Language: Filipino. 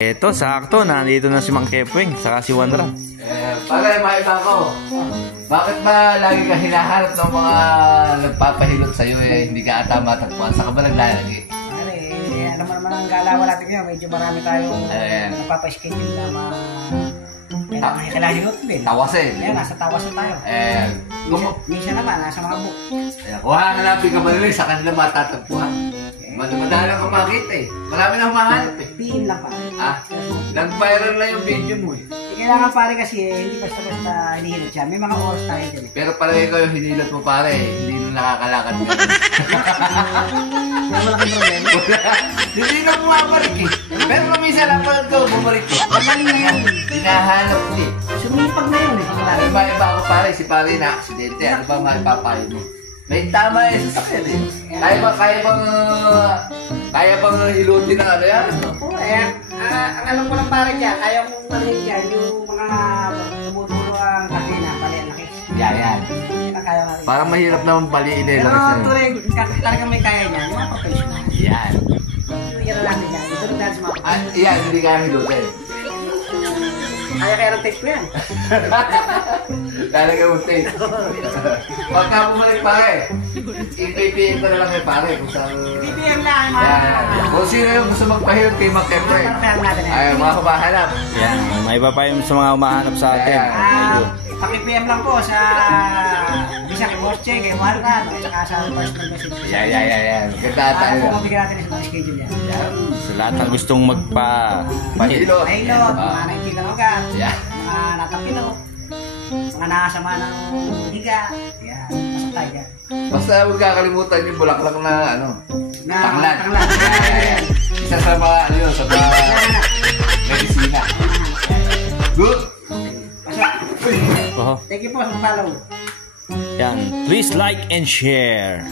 Eto, sakto. Nandito na si Mang Kepwing, saka si Wanra. Pare, maiba ko. Bakit ba lagi ka hinaharap ng mga nagpapahilot sa'yo hindi ka ata matagpuan? Saan ka ba naglalagi? Pare, alam mo naman ang galawan natin ngayon. Medyo marami tayong nagpapaschedule na nakikilahilot din. Tawasin. Ayan, nasa tawas na tayo. Minsan naman, nasa mga book. Kung hanapin ka ba nila, sa kanila matatagpuan. Madala ka makita Marami na humahanap PM lang pa. Nag-viral na yung video mo Kailangan pare kasi hindi basta-basta hinihilot siya. May mga oras tayo din. Pero palagi kayo hinilot mo pare, hindi na nakakalakad ka. Wala malaking problema. Hindi na bumabalik Pero minsan lang pala ito, bumalik ko. Magaling na yan. Hinahanap ko Sumipag na yun Iba ako pare, si pare na aksidente. Ano ba maipapayo mo? May tama sa sakyan Kaya bang hilutin ng ano yan? Oo, ang alam ko lang pare dyan, kaya kong marinig dyan, yung mga tumutulo ang kasina, pali ang laki. Yan. Yan ang kaya natin. Parang mahirap naman baliin Pero tuloy, talagang may kaya niya, yung mga professional. Yan. Yan lang niya, ito rin dahil sa mga professional. Yan, hindi kaya hilutin. Kaya ng tape ko yan. Talaga mo tape. Pagka bumalik pare, i-PPM ko na lang kay pare kung saan... PPM lang, mga... Kung sino yung gusto magpahilot kay Mang Kepwing. Ay, mga kumahanap. Yan, may iba pa yung sa mga umahanap sa atin. Paki-PM lang po sa... Bisa kay Boss Che, kay Wargan, at saka sa personal message. Yan. Ganda tayo. Kung mabigyan natin sa mga schedule yan. Sa lahat ng gustong Pahilot. Pailot, mga naikigang ugat, Yan. mga natapilok, mga nakasama ng higa. Yan, pasok tayo dyan. Basta huwag kakalimutan yung bulaklak na ano. Tanglan. Tanglan. Isa sa mga ano yun, sa mga medisina. Good. Thank you po sa follow. Yan, please like and share.